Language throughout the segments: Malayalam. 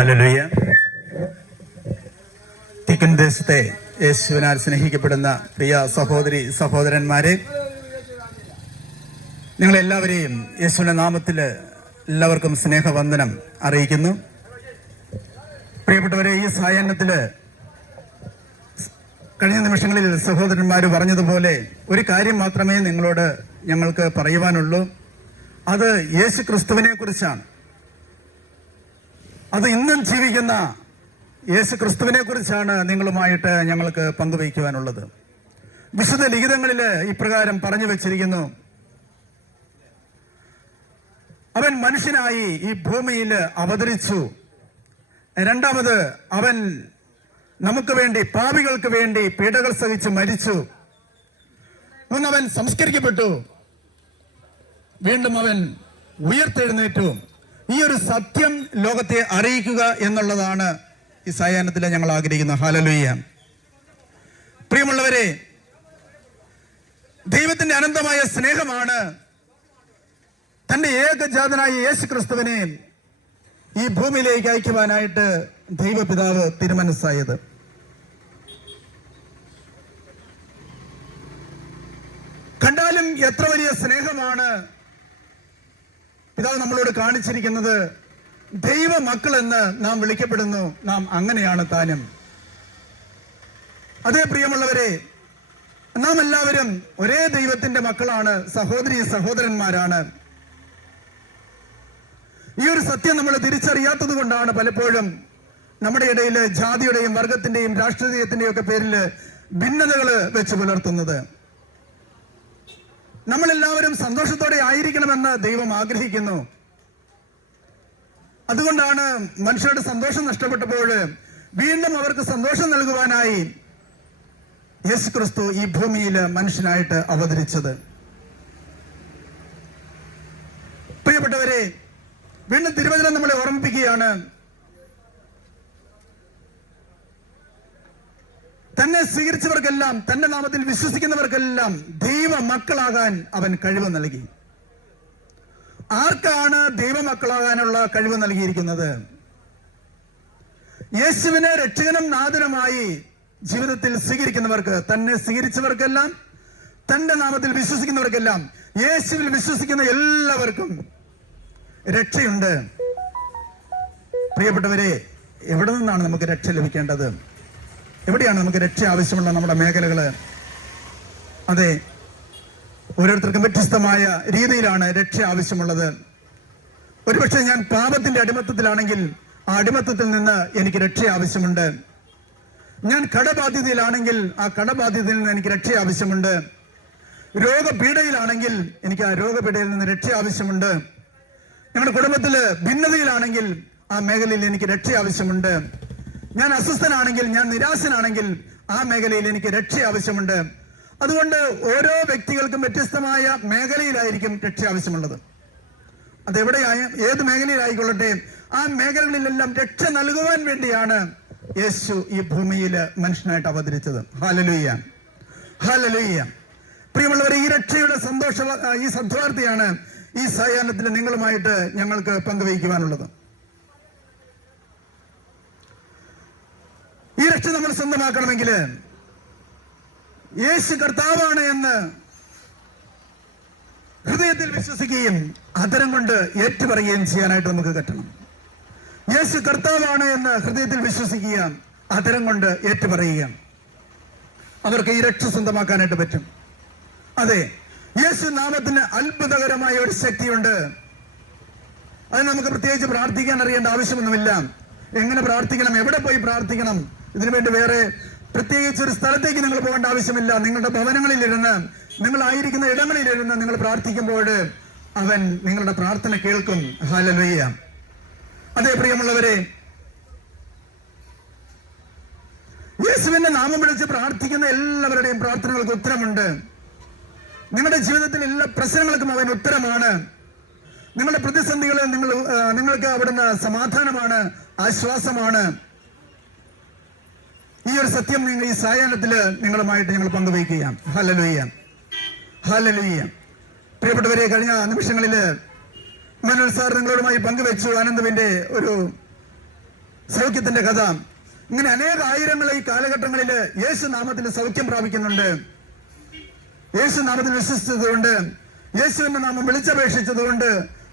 ഹല്ലേലൂയ. തെക്കൻ ദേശത്തെ യേശുവിനാൽ സ്നേഹിക്കപ്പെടുന്ന പ്രിയ സഹോദരി സഹോദരന്മാരെ നിങ്ങളെല്ലാവരെയും യേശുവിന്റെ നാമത്തിൽ എല്ലാവർക്കും സ്നേഹവന്ദനം അറിയിക്കുന്നു. പ്രിയപ്പെട്ടവരെ ഈ സായാഹ്നത്തിൽ കഴിഞ്ഞ നിമിഷങ്ങളിൽ സഹോദരന്മാർ പറഞ്ഞതുപോലെ ഒരു കാര്യം മാത്രമേ നിങ്ങളോട് ഞങ്ങൾക്ക് പറയുവാനുള്ളൂ. അത് യേശു ക്രിസ്തുവിനെ കുറിച്ചാണ് അത് ഇന്നും ജീവിക്കുന്ന യേശു ക്രിസ്തുവിനെ കുറിച്ചാണ് നിങ്ങളുമായിട്ട് ഞങ്ങൾക്ക് പങ്കുവയ്ക്കുവാനുള്ളത്. വിശുദ്ധ ലിഖിതങ്ങളിൽ ഇപ്രകാരം പറഞ്ഞു വച്ചിരിക്കുന്നു. അവൻ മനുഷ്യനായി ഈ ഭൂമിയിൽ അവതരിച്ചു. രണ്ടാമത് അവൻ നമുക്ക് വേണ്ടി പാപികൾക്ക് വേണ്ടി പീഡകൾ സഹിച്ച് മരിച്ചു. മൂന്ന് അവൻ സംസ്കരിക്കപ്പെട്ടു. വീണ്ടും അവൻ ഉയർത്തെഴുന്നേറ്റു. ഈ ഒരു സത്യം ലോകത്തെ അറിയിക്കുക എന്നുള്ളതാണ് ഈ സായാഹ്നത്തിൽ ഞങ്ങൾ ആഗ്രഹിക്കുന്ന ഹാലലുയ്യ പ്രിയമുള്ളവരെ ദൈവത്തിന്റെ അനന്തമായ സ്നേഹമാണ് തന്റെ ഏകജാതനായ യേശു ക്രിസ്തുവിനെ ഈ ഭൂമിയിലേക്ക് അയക്കുവാനായിട്ട് ദൈവപിതാവ് തിരുമനസ്സായത് കണ്ടാലും എത്ര വലിയ സ്നേഹമാണ് പിതാവ് നമ്മളോട് കാണിച്ചിരിക്കുന്നത് ദൈവ മക്കൾ എന്ന് നാം വിളിക്കപ്പെടുന്നു. നാം അങ്ങനെയാണ് താനും. അതേ പ്രിയമുള്ളവരെ നാം എല്ലാവരും ഒരേ ദൈവത്തിന്റെ മക്കളാണ് സഹോദരി സഹോദരന്മാരാണ്. ഈ ഒരു സത്യം നമ്മൾ തിരിച്ചറിയാത്തത് കൊണ്ടാണ് പലപ്പോഴും നമ്മുടെ ഇടയിൽ ജാതിയുടെയും വർഗത്തിന്റെയും രാഷ്ട്രീയത്തിന്റെയും ഒക്കെ പേരിൽ ഭിന്നതകൾ വെച്ച് പുലർത്തുന്നത്. നമ്മളെല്ലാവരും സന്തോഷത്തോടെ ആയിരിക്കണമെന്ന് ദൈവം ആഗ്രഹിക്കുന്നു. അതുകൊണ്ടാണ് മനുഷ്യരുടെ സന്തോഷം നഷ്ടപ്പെട്ടപ്പോൾ വീണ്ടും അവർക്ക് സന്തോഷം നൽകുവാനായി യേശു ക്രിസ്തു ഈ ഭൂമിയിൽ മനുഷ്യനായിട്ട് അവതരിച്ചത്. പ്രിയപ്പെട്ടവരെ വീണ്ടും തിരുവചനം നമ്മളെ ഓർമ്മിപ്പിക്കുകയാണ്. തന്നെ സ്വീകരിച്ചവർക്കെല്ലാം തന്റെ നാമത്തിൽ വിശ്വസിക്കുന്നവർക്കെല്ലാം ദൈവ മക്കളാകാൻ അവൻ കഴിവ് നൽകി. ആർക്കാണ് ദൈവമക്കളാകാനുള്ള കഴിവ് നൽകിയിരിക്കുന്നത്? യേശുവിനെ രക്ഷകനും നാഥനുമായി ജീവിതത്തിൽ സ്വീകരിക്കുന്നവർക്ക് തന്നെ സ്വീകരിച്ചവർക്കെല്ലാം തന്റെ നാമത്തിൽ വിശ്വസിക്കുന്നവർക്കെല്ലാം യേശുവിൽ വിശ്വസിക്കുന്ന എല്ലാവർക്കും രക്ഷയുണ്ട്. പ്രിയപ്പെട്ടവരെ എവിടെ നിന്നാണ് നമുക്ക് രക്ഷ ലഭിക്കേണ്ടത്? എവിടെയാണ് നമുക്ക് രക്ഷ ആവശ്യമുള്ള നമ്മുടെ മേഖലകൾ അതെ ഓരോരുത്തർക്കും വ്യത്യസ്തമായ രീതിയിലാണ് രക്ഷ ആവശ്യമുള്ളത്. ഒരുപക്ഷെ ഞാൻ പാപത്തിന്റെ അടിമത്തത്തിലാണെങ്കിൽ ആ അടിമത്തത്തിൽ നിന്ന് എനിക്ക് രക്ഷ ആവശ്യമുണ്ട്. ഞാൻ കടബാധ്യതയിലാണെങ്കിൽ ആ കടബാധ്യതയിൽ നിന്ന് എനിക്ക് രക്ഷ ആവശ്യമുണ്ട്. രോഗപീഠയിലാണെങ്കിൽ എനിക്ക് ആ രോഗപീഠയിൽ നിന്ന് രക്ഷ ആവശ്യമുണ്ട്. ഞങ്ങളുടെ കുടുംബത്തിൽ ഭിന്നതയിലാണെങ്കിൽ ആ മേഖലയിൽ എനിക്ക് രക്ഷ ആവശ്യമുണ്ട്. ഞാൻ അസ്വസ്ഥനാണെങ്കിൽ ഞാൻ നിരാശനാണെങ്കിൽ ആ മേഖലയിൽ എനിക്ക് രക്ഷ ആവശ്യമുണ്ട്. അതുകൊണ്ട് ഓരോ വ്യക്തികൾക്കും വ്യത്യസ്തമായ മേഖലയിലായിരിക്കും രക്ഷ ആവശ്യമുള്ളത്. അതെവിടെയായ ഏത് മേഖലയിലായിക്കൊള്ളട്ടെ ആ മേഖലകളിലെല്ലാം രക്ഷ നൽകുവാൻ വേണ്ടിയാണ് യേശു ഈ ഭൂമിയിൽ മനുഷ്യനായിട്ട് അവതരിച്ചത്. ഹാലലുയ്യ ഹാലലുയ്യ പ്രിയമുള്ളവർ ഈ രക്ഷയുടെ സന്തോഷ ഈ സദ്വാർത്ഥിയാണ് ഈ സായാഹ്നത്തിൽ നിങ്ങളുമായിട്ട് ഞങ്ങൾക്ക് പങ്കുവയ്ക്കുവാനുള്ളത്. ഈ രക്ഷ നമ്മൾ സ്വന്തമാക്കണമെങ്കിൽ യേശു കർത്താവാണ് എന്ന് ഹൃദയത്തിൽ വിശ്വസിക്കുകയും അതരം കൊണ്ട് ഏറ്റുപറയുകയും ചെയ്യാനായിട്ട് നമുക്ക് കിട്ടണം. യേശു കർത്താവാണ് എന്ന് ഹൃദയത്തിൽ വിശ്വസിക്കുക അതരം കൊണ്ട് ഏറ്റുപറയുക അവർക്ക് ഈ രക്ഷ സ്വന്തമാക്കാനായിട്ട് പറ്റും. അതെ യേശു നാമത്തിന് അത്ഭുതകരമായ ഒരു ശക്തിയുണ്ട്. അത് നമുക്ക് പ്രത്യേകിച്ച് പ്രാർത്ഥിക്കാൻ അറിയേണ്ട ആവശ്യമൊന്നുമില്ല. എങ്ങനെ പ്രാർത്ഥിക്കണം? എവിടെ പോയി പ്രാർത്ഥിക്കണം? ഇതിനുവേണ്ടി വേറെ പ്രത്യേകിച്ച് ഒരു സ്ഥലത്തേക്ക് നിങ്ങൾ പോകേണ്ട ആവശ്യമില്ല. നിങ്ങളുടെ ഭവനങ്ങളിലിരുന്ന് നിങ്ങൾ ആയിരിക്കുന്ന ഇടങ്ങളിലിരുന്ന് നിങ്ങൾ പ്രാർത്ഥിക്കുമ്പോൾ അവൻ നിങ്ങളുടെ പ്രാർത്ഥന കേൾക്കും. ഹാലലുയ്യ അതേ പ്രിയമുള്ളവരെ യേശുവിന്റെ നാമം വിളിച്ച് പ്രാർത്ഥിക്കുന്ന എല്ലാവരുടെയും പ്രാർത്ഥനകൾക്ക് ഉത്തരമുണ്ട്. നിങ്ങളുടെ ജീവിതത്തിൽ എല്ലാ പ്രശ്നങ്ങൾക്കും അവൻ ഉത്തരമാണ്. നിങ്ങളുടെ പ്രതിസന്ധികളിൽ നിങ്ങൾ നിങ്ങൾക്ക് അവിടുന്ന് സമാധാനമാണ് ആശ്വാസമാണ്. ഈ ഒരു സത്യം നിങ്ങൾ ഈ സായാഹ്നത്തിൽ നിങ്ങളുമായിട്ട് ഞങ്ങൾ പങ്കുവയ്ക്കുകയാണ്. ഹലലുയ്യ ഹലലുയ്യ പ്രിയപ്പെട്ടവരെ കഴിഞ്ഞ നിമിഷങ്ങളിൽ മനോൽ സാർ നിങ്ങളോടുമായി പങ്കുവെച്ചു. ആനന്ദവിന്റെ ഒരു സൗഖ്യത്തിന്റെ കഥ. ഇങ്ങനെ അനേക ആയിരങ്ങൾ ഈ കാലഘട്ടങ്ങളിൽ യേശു നാമത്തിൽ സൗഖ്യം പ്രാപിക്കുന്നുണ്ട്. യേശു നാമത്തിൽ വിശ്വസിച്ചതുകൊണ്ട് യേശുവിന്റെ നാമം വിളിച്ചപേക്ഷിച്ചതുകൊണ്ട്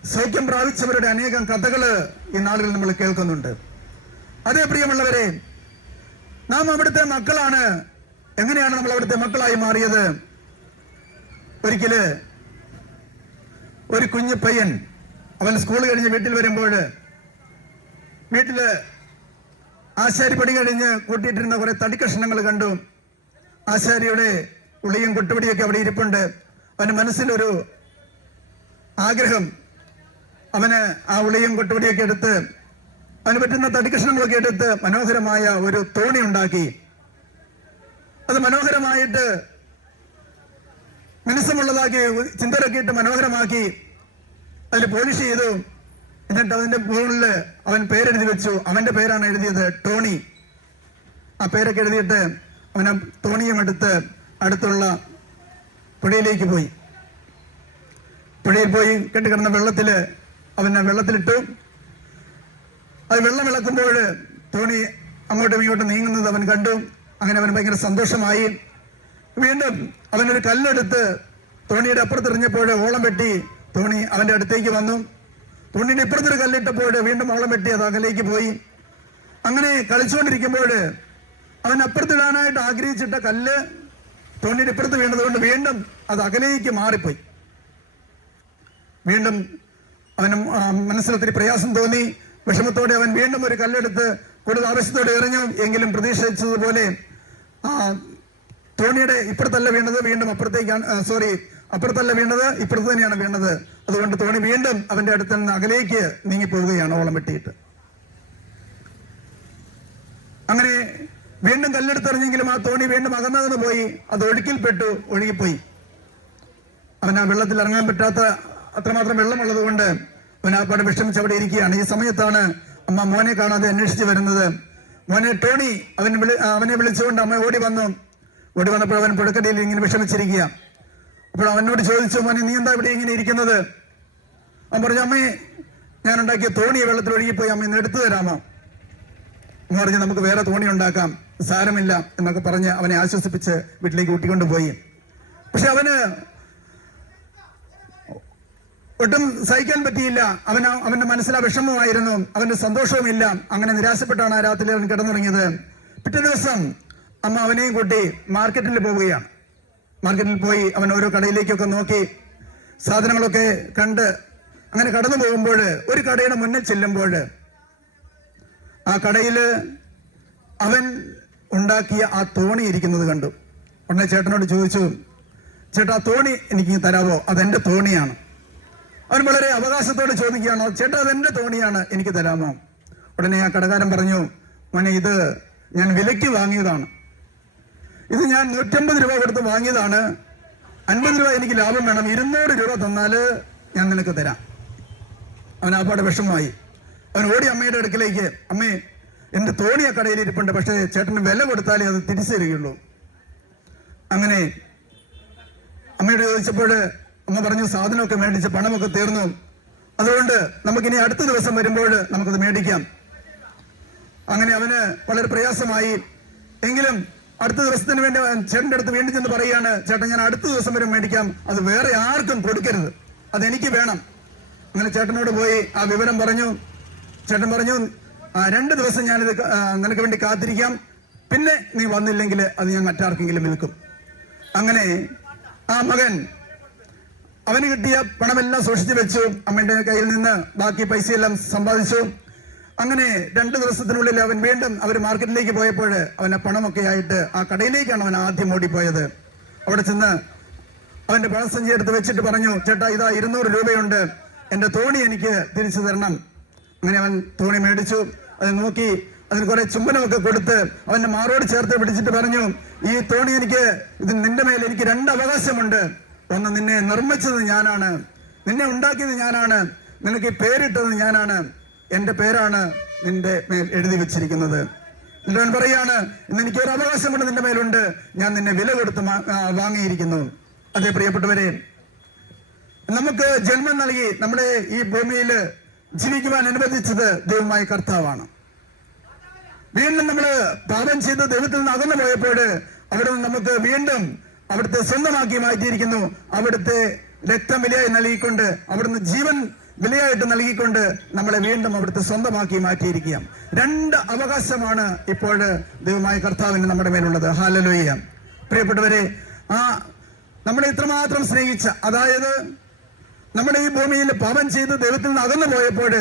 സൗഖ്യം പ്രാപിച്ചവരുടെ അനേകം കഥകൾ ഈ നാളുകളിൽ നമ്മൾ കേൾക്കുന്നുണ്ട്. അതേ പ്രിയമുള്ളവരെ നാം അവിടുത്തെ മക്കളാണ്. എങ്ങനെയാണ് നമ്മൾ അവിടുത്തെ മക്കളായി മാറിയത്? ഒരിക്കൽ ഒരു കുഞ്ഞു പയ്യൻ അവൻ സ്കൂൾ കഴിഞ്ഞ് വീട്ടിൽ വരുമ്പോൾ വീട്ടിൽ ആശാരിപ്പടി കഴിഞ്ഞ് കൂട്ടിയിട്ടിരുന്ന കുറെ തടിക്കഷ്ണങ്ങൾ കണ്ടു. ആശാരിയുടെ ഉളിയും കൊട്ടുപടിയൊക്കെ അവിടെ ഇരിപ്പുണ്ട്. അവന് മനസ്സിലൊരു ആഗ്രഹം. അവന് ആ ഉളിയും കൊട്ടുപടിയൊക്കെ എടുത്ത് അവന് പറ്റുന്ന തടിക്കഷ്ണങ്ങളൊക്കെ എടുത്ത് മനോഹരമായ ഒരു തോണി ഉണ്ടാക്കി. അത് മനോഹരമായിട്ട് മിനുസമുള്ളതാക്കി ചിന്തലൊക്കെ ഇട്ട് മനോഹരമാക്കി അതിൽ പോളിഷ് ചെയ്തു. എന്നിട്ട് അതിന്റെ മുകളിൽ അവൻ പേരെഴുതി വെച്ചു. അവന്റെ പേരാണ് എഴുതിയത് ടോണി. ആ പേരൊക്കെ എഴുതിയിട്ട് അവൻ ആ തോണിയും എടുത്ത് അടുത്തുള്ള പുഴയിലേക്ക് പോയി. പുഴയിൽ പോയി കെട്ടിക്കിടന്ന വെള്ളത്തിൽ അവനെ വെള്ളത്തിലിട്ടു. അത് വെള്ളം ഇളക്കുമ്പോൾ തോണി അങ്ങോട്ടും ഇങ്ങോട്ടും നീങ്ങുന്നത് അവൻ കണ്ടു. അങ്ങനെ അവൻ ഭയങ്കര സന്തോഷമായി. വീണ്ടും അവനൊരു കല്ലെടുത്ത് തോണിയുടെ അപ്പുറത്തെറിഞ്ഞപ്പോൾ ഓളം വെട്ടി തോണി അവന്റെ അടുത്തേക്ക് വന്നു. തോണിയുടെ ഇപ്പുറത്തൊരു കല്ലിട്ടപ്പോൾ വീണ്ടും ഓളം വെട്ടി അത് അകലേക്ക് പോയി. അങ്ങനെ കളിച്ചുകൊണ്ടിരിക്കുമ്പോൾ അവൻ അപ്പുറത്തിടാനായിട്ട് ആഗ്രഹിച്ചിട്ട കല്ല് തോണിയുടെ ഇപ്പുറത്ത് വീണതുകൊണ്ട് വീണ്ടും അത് അകലേക്ക് മാറിപ്പോയി. വീണ്ടും അവന് മനസ്സിലൊത്തിരി പ്രയാസം തോന്നി. വിഷമത്തോടെ അവൻ വീണ്ടും ഒരു കല്ലെടുത്ത് കൂടുതൽ ആവശ്യത്തോടെ എറിഞ്ഞു. എങ്കിലും പ്രതീക്ഷിച്ചതുപോലെ ആ തോണിയുടെ ഇപ്പുറത്തല്ല വീണത് വീണ്ടും അപ്പുറത്തേക്കാണ് സോറി അപ്പുറത്തല്ല വീണത് ഇപ്പുറത്ത് തന്നെയാണ് വീണത്. അതുകൊണ്ട് തോണി വീണ്ടും അവന്റെ അടുത്ത് നിന്ന് അകലേക്ക് നീങ്ങിപ്പോവുകയാണ് ഓളം വെട്ടിയിട്ട്. അങ്ങനെ വീണ്ടും കല്ലെടുത്തെറിഞ്ഞെങ്കിലും ആ തോണി വീണ്ടും അകന്നകന്ന് പോയി. അത് ഒഴുക്കിൽപ്പെട്ടു ഒഴുകിപ്പോയി. അവൻ ആ വെള്ളത്തിൽ ഇറങ്ങാൻ പറ്റാത്ത അത്രമാത്രം വെള്ളമുള്ളത് കൊണ്ട് ആ വിഷമിച്ച് അവിടെ ഇരിക്കുകയാണ്. ഈ സമയത്താണ് അമ്മ മോനെ കാണാതെ അന്വേഷിച്ച് വരുന്നത്. മോനെ ടോണി അവൻ വിളി അവനെ വിളിച്ചുകൊണ്ട് അമ്മ ഓടി വന്നു. ഓടി വന്നപ്പോൾ അവൻ പുഴക്കടിയിൽ ഇങ്ങനെ വിഷമിച്ചിരിക്കുക. അപ്പോൾ അവനോട് ചോദിച്ചു മോനെ നീ എന്താ ഇവിടെ ഇങ്ങനെ ഇരിക്കുന്നത്? അവൻ പറഞ്ഞു അമ്മേ ഞാൻ ഉണ്ടാക്കിയ തോണി വെള്ളത്തിൽ ഒഴുകിപ്പോയി. അമ്മ ഇന്ന് എടുത്തു തരാമോ? എന്ന് പറഞ്ഞ് നമുക്ക് വേറെ തോണി ഉണ്ടാക്കാം. സാരമില്ല എന്നൊക്കെ പറഞ്ഞ് അവനെ ആശ്വസിപ്പിച്ച് വീട്ടിലേക്ക് കൂട്ടിക്കൊണ്ടുപോയി പക്ഷെ അവന് ഒട്ടും സഹിക്കാൻ പറ്റിയില്ല. അവന് അവന്റെ മനസ്സിൽ ആ വിഷമമായിരുന്നു. അവന്റെ സന്തോഷവുമില്ല. അങ്ങനെ നിരാശപ്പെട്ടാണ് ആ രാത്രി അവൻ കിടന്നുറങ്ങിയത്. പിറ്റേ ദിവസം അമ്മ അവനെയും കൂട്ടി മാർക്കറ്റിൽ പോവുകയാണ്. മാർക്കറ്റിൽ പോയി അവൻ ഓരോ കടയിലേക്കൊക്കെ നോക്കി സാധനങ്ങളൊക്കെ കണ്ട് അങ്ങനെ കടന്നു പോകുമ്പോൾ ഒരു കടയുടെ മുന്നിൽ ചെല്ലുമ്പോൾ ആ കടയിൽ അവൻ ഉണ്ടാക്കിയ ആ തോണി ഇരിക്കുന്നത് കണ്ടു. ഉടനെ ചേട്ടനോട് ചോദിച്ചു ചേട്ടാ തോണി എനിക്ക് തരാവോ? അതെന്റെ തോണിയാണ്. അവൻ വളരെ അവകാശത്തോട് ചോദിക്കുകയാണ് ചേട്ടാ അതെന്റെ തോണിയാണ് എനിക്ക് തരാമോ? ഉടനെ ആ കടകാരൻ പറഞ്ഞു മോനെ ഇത് ഞാൻ വിലയ്ക്ക് വാങ്ങിയതാണ്. ഇത് ഞാൻ നൂറ്റമ്പത് രൂപ കൊടുത്ത് വാങ്ങിയതാണ്. അൻപത് രൂപ എനിക്ക് ലാഭം വേണം. ഇരുന്നൂറ് രൂപ തന്നാൽ ഞാൻ നിനക്ക് തരാം. അവൻ ആ പാട് വിഷമമായി. അവൻ ഓടി അമ്മയുടെ അടുക്കിലേക്ക് അമ്മേ എന്റെ തോണി ആ കടയിൽ ഇരിപ്പുണ്ട് പക്ഷേ ചേട്ടന് വില കൊടുത്താലേ അത് തിരിച്ചു തരികയുള്ളൂ അങ്ങനെ അമ്മയോട് ചോദിച്ചപ്പോൾ അമ്മ പറഞ്ഞു സാധനമൊക്കെ മേടിച്ച് പണമൊക്കെ തീർന്നു. അതുകൊണ്ട് നമുക്കിനി അടുത്ത ദിവസം വരുമ്പോൾ നമുക്കത് മേടിക്കാം. അങ്ങനെ അവന് വളരെ പ്രയാസമായി. എങ്കിലും അടുത്ത ദിവസത്തിന് വേണ്ടി ചേട്ടന്റെ അടുത്ത് വീണ്ടും ചെന്ന് പറയാണ് ചേട്ടൻ ഞാൻ അടുത്ത ദിവസം വരെ മേടിക്കാം. അത് വേറെ ആർക്കും കൊടുക്കരുത്. അതെനിക്ക് വേണം. അങ്ങനെ ചേട്ടനോട് പോയി ആ വിവരം പറഞ്ഞു. ചേട്ടൻ പറഞ്ഞു "ആ, രണ്ട് ദിവസം ഞാനിത് നിനക്ക് വേണ്ടി കാത്തിരിക്കാം. പിന്നെ നീ വന്നില്ലെങ്കിൽ അത് ഞാൻ മറ്റാർക്കെങ്കിലും വിൽക്കും. അങ്ങനെ ആ മകൻ അവന് കിട്ടിയ പണമെല്ലാം സൂക്ഷിച്ചു വെച്ചു. അമ്മയുടെ കയ്യിൽ നിന്ന് ബാക്കി പൈസയെല്ലാം സമ്പാദിച്ചു. അങ്ങനെ രണ്ടു ദിവസത്തിനുള്ളിൽ അവൻ വീണ്ടും അവർ മാർക്കറ്റിലേക്ക് പോയപ്പോൾ അവന്റെ പണമൊക്കെ ആയിട്ട് ആ കടയിലേക്കാണ് അവൻ ആദ്യം ഓടിപ്പോയത്. അവിടെ ചെന്ന് അവന്റെ പണസഞ്ചി എടുത്ത് വെച്ചിട്ട് പറഞ്ഞു ചേട്ടാ ഇതാ ഇരുന്നൂറ് രൂപയുണ്ട്. എന്റെ തോണി എനിക്ക് തിരിച്ചു തരണം. അങ്ങനെ അവൻ തോണി മേടിച്ചു. അത് നോക്കി അതിന് കുറെ ചുംബനമൊക്കെ കൊടുത്ത് അവന്റെ മാറോട് ചേർത്ത് പിടിച്ചിട്ട് പറഞ്ഞു ഈ തോണി എനിക്ക് ഇത് നിന്റെ മേൽ എനിക്ക് രണ്ട് അവകാശമുണ്ട്. ഒന്ന് നിന്നെ നിർമ്മിച്ചത് ഞാനാണ്. നിന്നെ ഉണ്ടാക്കിയത് ഞാനാണ്. നിനക്ക് പേരിട്ടത് ഞാനാണ്. എന്റെ പേരാണ് നിന്റെ മേൽ എഴുതി വെച്ചിരിക്കുന്നത്. എന്നിട്ട് പറയാണ് ഇന്ന് എനിക്ക് ഒരു അവകാശം കൊണ്ട് നിന്റെ മേലുണ്ട്. ഞാൻ നിന്നെ വില കൊടുത്ത് വാങ്ങിയിരിക്കുന്നു. അതെ പ്രിയപ്പെട്ടവരെ നമുക്ക് ജന്മം നൽകി നമ്മുടെ ഈ ഭൂമിയിൽ ജീവിക്കുവാൻ അനുവദിച്ചത് ദൈവമായ കർത്താവാണ്. വീണ്ടും നമ്മൾ പാപം ചെയ്ത് ദൈവത്തിൽ നിന്ന് അകന്നു പോയപ്പോൾ അവിടെ നമുക്ക് വീണ്ടും അവിടുത്തെ സ്വന്തമാക്കി മാറ്റിയിരിക്കുന്നു. അവിടുത്തെ രക്തം വിലയായി നൽകിക്കൊണ്ട് അവിടുന്ന് ജീവൻ വിലയായിട്ട് നൽകിക്കൊണ്ട് നമ്മളെ വീണ്ടും അവിടുത്തെ സ്വന്തമാക്കി മാറ്റിയിരിക്കുക രണ്ട് അവകാശമാണ് ഇപ്പോൾ ദൈവമായ കർത്താവിന് നമ്മുടെ മേലുള്ളത്. ഹാലലോയ്യ പ്രിയപ്പെട്ടവരെ ആ നമ്മളെ ഇത്രമാത്രം സ്നേഹിച്ച അതായത് നമ്മുടെ ഈ ഭൂമിയിൽ പാപം ചെയ്ത് ദൈവത്തിൽ നിന്ന് അകന്നു പോയപ്പോൾ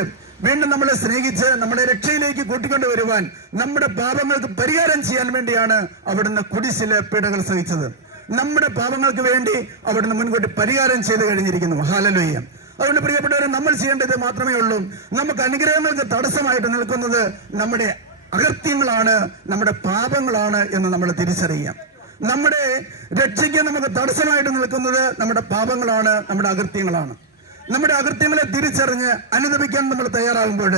വീണ്ടും നമ്മളെ സ്നേഹിച്ച് നമ്മുടെ രക്ഷയിലേക്ക് കൂട്ടിക്കൊണ്ടു വരുവാൻ നമ്മുടെ പാപങ്ങൾക്ക് പരിഹാരം ചെയ്യാൻ വേണ്ടിയാണ് അവിടുന്ന് കുടിശിലെ പീഡകൾ സഹിച്ചത്. നമ്മുടെ പാപങ്ങൾക്ക് വേണ്ടി അവിടുന്ന് മുൻകൂട്ടി പരിഹാരം ചെയ്ത് കഴിഞ്ഞിരിക്കുന്നു. ഹാലലോയ്യ അതുകൊണ്ട് പ്രിയപ്പെട്ടവരെ നമ്മൾ ചെയ്യേണ്ടത് മാത്രമേ ഉള്ളൂ. നമുക്ക് അനുഗ്രഹങ്ങൾക്ക് തടസ്സമായിട്ട് നിൽക്കുന്നത് നമ്മുടെ അകൃത്യങ്ങളാണ് നമ്മുടെ പാപങ്ങളാണ് എന്ന് നമ്മൾ തിരിച്ചറിയാം നമ്മുടെ രക്ഷയ്ക്ക് നമുക്ക് തടസ്സമായിട്ട് നിൽക്കുന്നത് നമ്മുടെ പാപങ്ങളാണ് നമ്മുടെ അകൃത്യങ്ങളാണ്. നമ്മുടെ അകൃത്യങ്ങളെ തിരിച്ചറിഞ്ഞ് അനുദപിക്കാൻ നമ്മൾ തയ്യാറാകുമ്പോൾ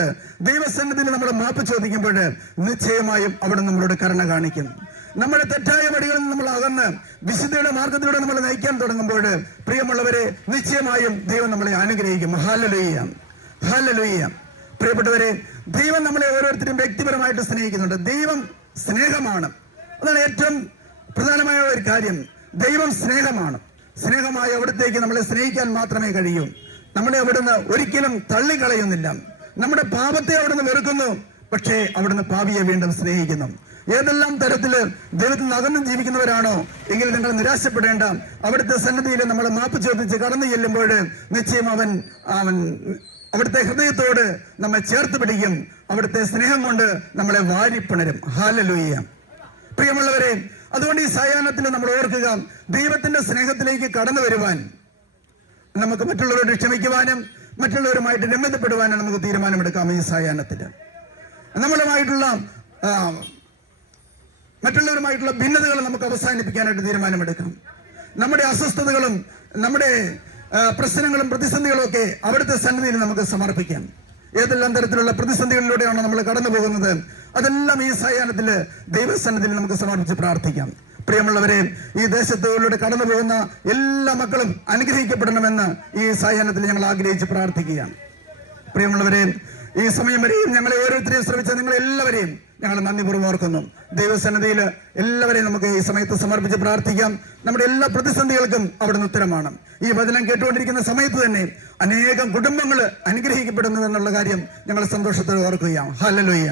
ദൈവസന്നിധിയിൽ നമ്മൾ മാപ്പ് ചോദിക്കുമ്പോൾ നിശ്ചയമായും അവിടെ നമ്മളോട് കരുണ കാണിക്കും നമ്മുടെ തെറ്റായ വഴികളിൽ നമ്മൾ അകന്ന് വിശുദ്ധിയുടെ മാർഗത്തിലൂടെ നമ്മൾ നയിക്കാൻ തുടങ്ങുമ്പോൾ പ്രിയമുള്ളവരെ നിശ്ചയമായും ദൈവം നമ്മളെ അനുഗ്രഹിക്കും. ഹാലലുയ്യ ഹാലലുയ്യ പ്രിയപ്പെട്ടവരെ ദൈവം നമ്മളെ ഓരോരുത്തരും വ്യക്തിപരമായിട്ട് സ്നേഹിക്കുന്നുണ്ട്. ദൈവം സ്നേഹമാണ്. അതാണ് ഏറ്റവും പ്രധാനമായ ഒരു കാര്യം. ദൈവം സ്നേഹമാണ്. സ്നേഹമായ അവിടത്തേക്ക് നമ്മളെ സ്നേഹിക്കാൻ മാത്രമേ കഴിയൂ. നമ്മളെ അവിടുന്ന് ഒരിക്കലും തള്ളിക്കളയുന്നില്ല. നമ്മുടെ പാപത്തെ അവിടുന്ന് വെറുക്കുന്നു. പക്ഷേ അവിടുന്ന് പാവിയെ വീണ്ടും സ്നേഹിക്കുന്നു. ഏതെല്ലാം തരത്തിൽ ദൈവത്തിൽ നിന്ന് അകന്നും ജീവിക്കുന്നവരാണോ എങ്കിൽ നിങ്ങൾ നിരാശപ്പെടേണ്ട. അവിടുത്തെ സന്നദ്ധിയിൽ നമ്മൾ മാപ്പ് ചോദിച്ച് കടന്നു ചെല്ലുമ്പോൾ നിശ്ചയം അവൻ അവൻ അവിടുത്തെ ഹൃദയത്തോട് നമ്മെ ചേർത്ത് പിടിക്കും. അവിടുത്തെ സ്നേഹം കൊണ്ട് നമ്മളെ വാരിപ്പിണരും ഹാലലൂയ്യ പ്രിയമുള്ളവരെ അതുകൊണ്ട് ഈ സായാഹ്നത്തിൽ നമ്മൾ ഓർക്കുക ദൈവത്തിന്റെ സ്നേഹത്തിലേക്ക് കടന്നു വരുവാൻ നമുക്ക് മറ്റുള്ളവരോട് ക്ഷമിക്കുവാനും മറ്റുള്ളവരുമായിട്ട് രമ്യതപ്പെടുവാനും നമുക്ക് തീരുമാനമെടുക്കാം ഈ സായാഹ്നത്തിൽ. നമ്മളുമായിട്ടുള്ള മറ്റുള്ളവരുമായിട്ടുള്ള ഭിന്നതകൾ നമുക്ക് അവസാനിപ്പിക്കാനായിട്ട് തീരുമാനമെടുക്കാം. നമ്മുടെ അസ്വസ്ഥതകളും നമ്മുടെ പ്രശ്നങ്ങളും പ്രതിസന്ധികളും ഒക്കെ അവിടുത്തെ സന്നിധിയിൽ നമുക്ക് സമർപ്പിക്കാം. ഏതെല്ലാം തരത്തിലുള്ള പ്രതിസന്ധികളിലൂടെയാണോ നമ്മൾ കടന്നു പോകുന്നത്? അതെല്ലാം ഈ സായാഹ്നത്തിൽ ദൈവസന്നിധിയിൽ നമുക്ക് സമർപ്പിച്ച് പ്രാർത്ഥിക്കാം. പ്രിയമുള്ളവരെ ഈ ദേശത്തുകളിലൂടെ കടന്നു പോകുന്ന എല്ലാ മക്കളും അനുഗ്രഹിക്കപ്പെടണമെന്ന് ഈ സായാഹ്നത്തിൽ ഞങ്ങൾ ആഗ്രഹിച്ച് പ്രാർത്ഥിക്കുകയാണ്. പ്രിയമുള്ളവരെ ഈ സമയം വരെയും ഞങ്ങൾ ഓരോരുത്തരെയും ശ്രമിച്ച നിങ്ങൾ എല്ലാവരെയും ഞങ്ങൾ നന്ദി ഓർക്കുന്നു. ദൈവസന്നദ്ധിയിൽ എല്ലാവരെയും നമുക്ക് ഈ സമയത്ത് സമർപ്പിച്ച് പ്രാർത്ഥിക്കാം. നമ്മുടെ എല്ലാ പ്രതിസന്ധികൾക്കും അവിടുന്ന് ഉത്തരമാണ്. ഈ വചനം കേട്ടുകൊണ്ടിരിക്കുന്ന സമയത്ത് തന്നെ അനേകം കുടുംബങ്ങൾ അനുഗ്രഹിക്കപ്പെടുന്നു എന്നുള്ള കാര്യം ഞങ്ങൾ സന്തോഷത്തോടെ ഓർക്കുകയാണ്. ഹല്ലേലൂയ